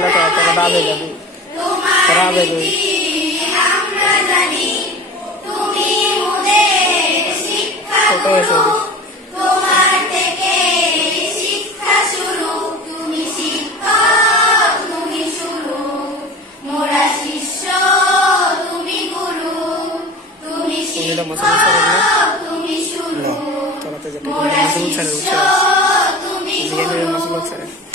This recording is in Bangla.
করলে তো তোরা ডাবে যাবি রাবে যাবি ছোট হয়ে যাবি তুমি শুরু মোরা শিষ্য তুমি গুরু তুমি শুরু। মোরা শিষ্য তুমি গুরু